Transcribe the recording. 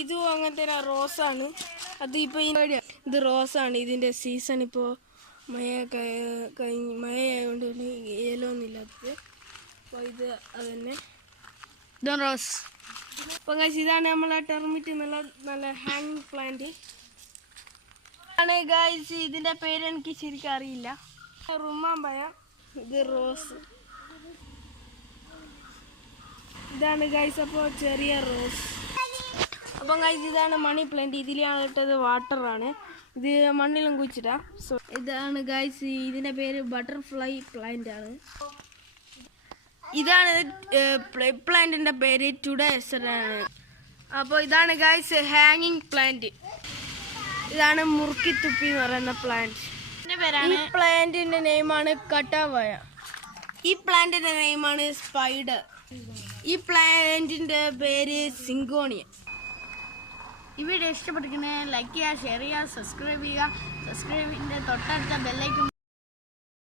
ഇതും അങ്ങനത്തെ റോസാണ്. അത് ഇപ്പോൾ ഇത് റോസാണ്. ഇതിൻ്റെ സീസൺ ഇപ്പോൾ മഴ ആയതുകൊണ്ട് ഏലൊന്നുമില്ലാത്തത്. അപ്പോൾ ഇത് അതന്നെ റോസ്. അപ്പം ഇതാണ് നമ്മളെ ടെർമിറ്റ് നല്ല ഹാങ്ങിങ് പ്ലാന്റ് ആണ് ഗൈസ്. ഇതിൻ്റെ പേര് എനിക്ക് ശരിക്കും അറിയില്ല. റുമ്മാമ്പഴ. ഇത് റോസ്. ഇതാണ് ഗൈസ് അപ്പോൾ ചെറിയ റോസ്. അപ്പം ഗൈസ് ഇതാണ് മണി പ്ലാന്റ്. ഇതിലാണ് ഇട്ടത് വാട്ടറാണ്. ഇത് മണ്ണിലും കുഴിച്ചിട്ടാ. സോ ഇതാണ് ഗൈസ് ഇതിൻ്റെ പേര് ബട്ടർഫ്ലൈ പ്ലാന്റ് ആണ്. ഇതാണ് പ്ലാന്റിൻ്റെ പേര് ടുഡേസറാണ്. അപ്പോൾ ഇതാണ് ഗൈസ് ഹാങ്ങിങ് പ്ലാന്റ്. ഇതാണ് മുറുക്കിത്തുപ്പി എന്ന് പറയുന്ന പ്ലാന്റ്. ഈ പ്ലാന്റിൻ്റെ നെയിമാണ് കട്ടാവായ. ഈ പ്ലാന്റിൻ്റെ നെയിമാണ് സ്പൈഡർ. ഈ പ്ലാന്റിൻ്റെ പേര് സിങ്കോണിയ. ഈ വീഡിയോ ഇഷ്ടപ്പെട്ടിരിക്കുന്നത് ലൈക്ക് ചെയ്യുക, ഷെയർ ചെയ്യുക, സബ്സ്ക്രൈബ് ചെയ്യുക. സബ്സ്ക്രൈബിൻ്റെ തൊട്ടടുത്ത ബെല്ലൈക്കൺ